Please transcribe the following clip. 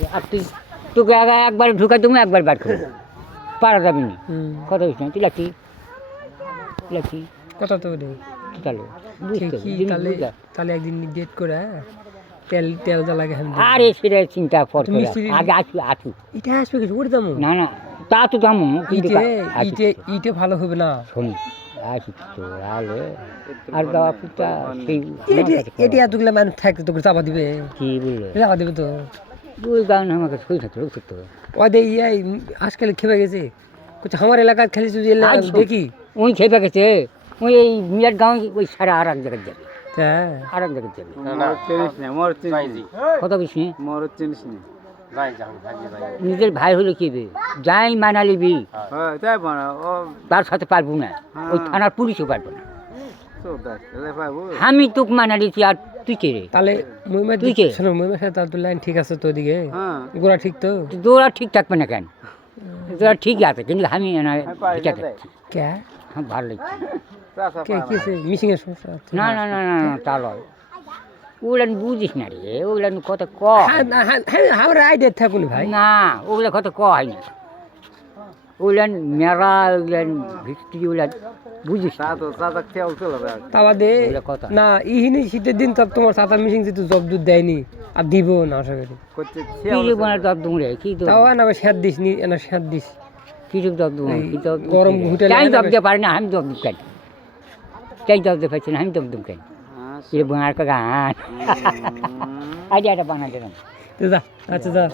আর তুই তোকে একবার ঢুকা তুমি একবার বার করবো পারা যাবি না কথা বলছি না তুই লাঠি লাঠি কথা তো রে তাহলে তাহলে তাহলে একদিন ডেট করে তেল তেল জ্বালা লাগে আরে সেটা চিন্তা পর তুমি মিস্ত্রি- আগে আসু আসু এটা আসবে কিছু করে দাম না না তা তো দাম কিন্তু ইটে ইটে ইটে ভালো হবে না শোন আসি তো আলে আর গাওয়া পুটা সেই এটি এতগুলো মানুষ থাকতে তো চাপা দিবে কি বললো চাপা দিবে তো ওই গান আমাকে সই থাকতো সত্য ওদের ইয়াই আজকাল খেপে গেছে কিছু আমার এলাকায় খেলি তুই দেখি ওই খেপে গেছে ওই এই মিয়ার গাঁও ওই সারা আর এক জায়গায় যাবে হ্যাঁ আর এক জায়গায় যাবে কথা বলছি নিজের ভাই হলে কি বে যাই মানা লিবি তার সাথে পারবো না ওই থানার পুলিশও পারবো না আমি তোকে মানা দিচ্ছি আর তুই কে রে তাহলে মহিমা তুই কে? শোনো মহিমা সাথে তার তো লাইন ঠিক আছে তো ওদিকে গোড়া ঠিক তো তোরা ঠিক থাকবে না কেন তোরা ঠিক আছে কিন্তু আমি ঠিক আছে কে হ্যাঁ ভালো লাগছে কে কি মিসিং এর সমস্যা আছে? না না না না তা লয় ওগুলো বুঝিস না রে ওগুলো কত ক আমার আইডিয়া থাকুন ভাই না ওগুলো কত ক হয় না ওগুলো মেলা ওগুলো ভিত্তি ওগুলো বুঝিস না। তা বাদে ওগুলো কথা না ইহিনি শীতের দিন সব তোমার সাঁতার মিশিং যেহেতু জব দুধ দেয়নি আর দিব না আশা করি কি জীবনের দর দুমড়ে কি তো তাও না স্যাদ দিস নি না স্যাদ দিস কিছু দর দুম এই কি দর গরম হোটেলে চাই আয় না দর দিতে পারি না আমি দর দুম কেন চাই দর দিতে পারছি না আমি দর দুম কেন ये बनार का गान आइडिया बाना दे যা আচ্ছা যা